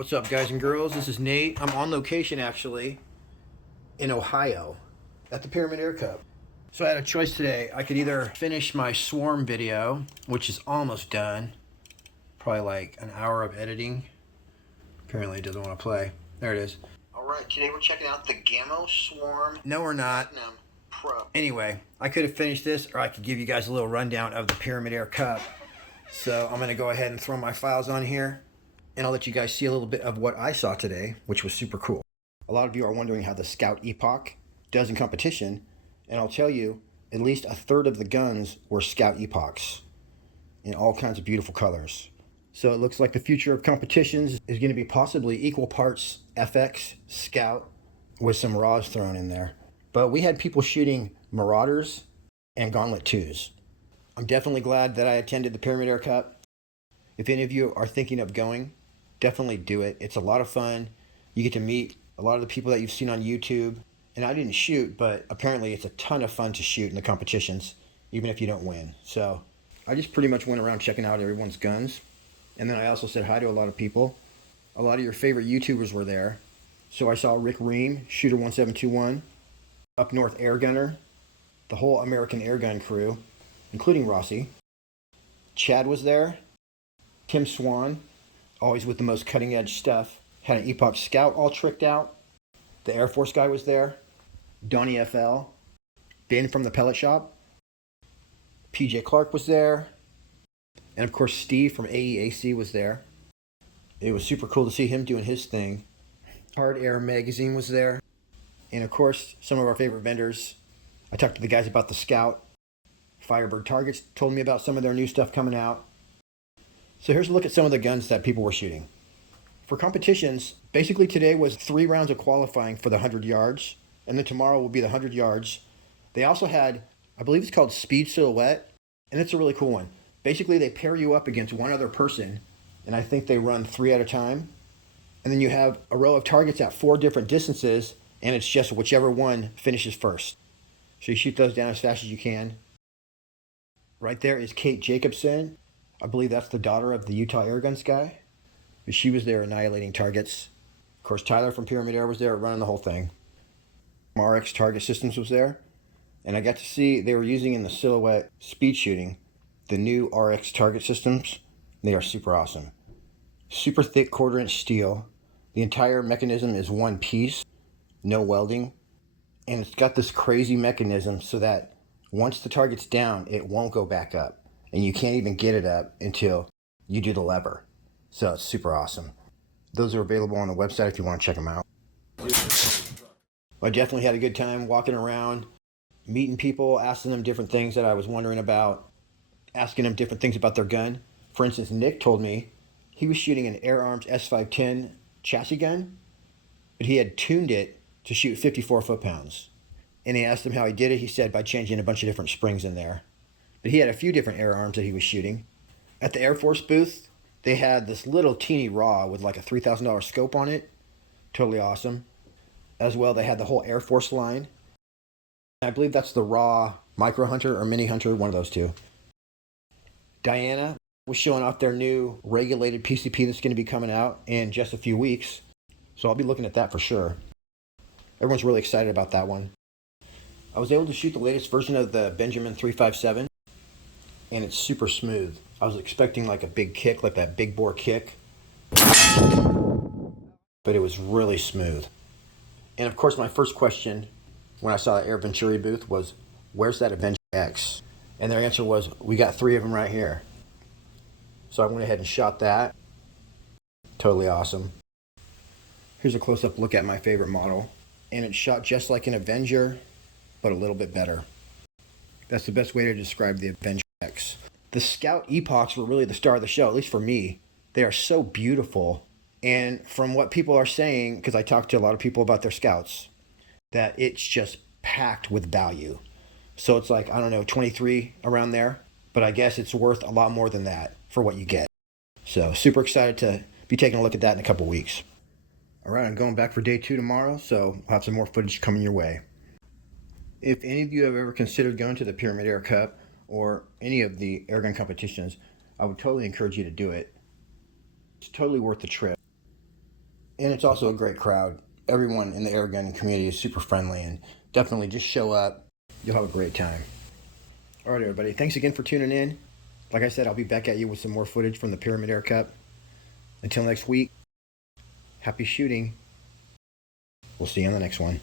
What's up, guys and girls? This is Nate. I'm on location actually in Ohio at the Pyramyd Air Cup. So I had a choice today. I could either finish my swarm video, which is almost done, probably like an hour of editing. Apparently it doesn't want to play. There it is. All right, today we're checking out the Gammo Swarm. No, we're not. Pro. Anyway, I could have finished this, or I could give you guys a little rundown of the Pyramyd Air Cup. So I'm going to go ahead and throw my files on here, and I'll let you guys see a little bit of what I saw today, which was super cool. A lot of you are wondering how the Skout Epoch does in competition, and I'll tell you, at least a third of the guns were Skout Epochs in all kinds of beautiful colors. So it looks like the future of competitions is going to be possibly equal parts FX, Skout, with some raws thrown in there. But we had people shooting Marauders and Gauntlet 2s. I'm definitely glad that I attended the Pyramyd Air Cup. If any of you are thinking of going, definitely do it. It's a lot of fun. You get to meet a lot of the people that you've seen on YouTube. And I didn't shoot, but apparently it's a ton of fun to shoot in the competitions, even if you don't win. So I just pretty much went around checking out everyone's guns. And then I also said hi to a lot of people. A lot of your favorite YouTubers were there. So I saw Rick Ream, Shooter 1721, Up North Air Gunner, the whole American Airgun crew, including Rossi. Chad was there. Tim Swan, always with the most cutting edge stuff, had an Epoch Scout all tricked out. The Air Force guy was there. Donnie FL. Ben from the Pellet Shop. PJ Clark was there. And of course Steve from AEAC was there. It was super cool to see him doing his thing. Hard Air Magazine was there. And of course, some of our favorite vendors. I talked to the guys about the Scout. Firebird Targets told me about some of their new stuff coming out. So here's a look at some of the guns that people were shooting. For competitions, basically today was 3 rounds of qualifying for the 100 yards, and then tomorrow will be the 100 yards. They also had, I believe it's called Speed Silhouette, and it's a really cool one. Basically, they pair you up against one other person, and I think they run 3 at a time. And then you have a row of targets at 4 different distances, and it's just whichever one finishes first. So you shoot those down as fast as you can. Right there is Kate Jacobson. I believe that's the daughter of the Utah Airguns guy. She was there annihilating targets. Of course, Tyler from Pyramyd Air was there running the whole thing. Umarex Target Systems was there. And I got to see they were using in the Silhouette speed shooting the new RX Target Systems. They are super awesome. Super thick 1/4 inch steel. The entire mechanism is one piece, no welding. And it's got this crazy mechanism so that once the target's down, it won't go back up. And you can't even get it up until you do the lever. So it's super awesome. Those are available on the website if you want to check them out. I definitely had a good time walking around, meeting people, asking them different things that I was wondering about, asking them different things about their gun. For instance, Nick told me he was shooting an Air Arms S510 chassis gun, but he had tuned it to shoot 54 foot-pounds. And he asked him how he did it. He said by changing a bunch of different springs in there. But he had a few different Air Arms that he was shooting. At the Air Force booth, they had this little teeny raw with like a $3,000 scope on it. Totally awesome. As well, they had the whole Air Force line. I believe that's the raw Micro Hunter or Mini Hunter, one of those two. Diana was showing off their new regulated PCP that's going to be coming out in just a few weeks. So I'll be looking at that for sure. Everyone's really excited about that one. I was able to shoot the latest version of the Benjamin 357, and it's super smooth. I was expecting like a big kick, like that big bore kick, but it was really smooth. And of course, my first question when I saw the Air Venturi booth was, where's that Avenger X? And their answer was, we got 3 of them right here. So I went ahead and shot that. Totally awesome. Here's a close-up look at my favorite model. And it's shot just like an Avenger, but a little bit better. That's the best way to describe the Avenger X. The Skout Epochs were really the star of the show, at least for me. They are so beautiful. And from what people are saying, because I talked to a lot of people about their Scouts, that it's just packed with value. So it's like, I don't know, 23 around there. But I guess it's worth a lot more than that for what you get. So super excited to be taking a look at that in a couple weeks. All right, I'm going back for day 2 tomorrow, so I'll have some more footage coming your way. If any of you have ever considered going to the Pyramyd Air Cup or any of the airgun competitions, I would totally encourage you to do it. It's totally worth the trip. And it's also a great crowd. Everyone in the airgun community is super friendly, and definitely just show up. You'll have a great time. All right, everybody. Thanks again for tuning in. Like I said, I'll be back at you with some more footage from the Pyramyd Air Cup. Until next week, happy shooting. We'll see you on the next one.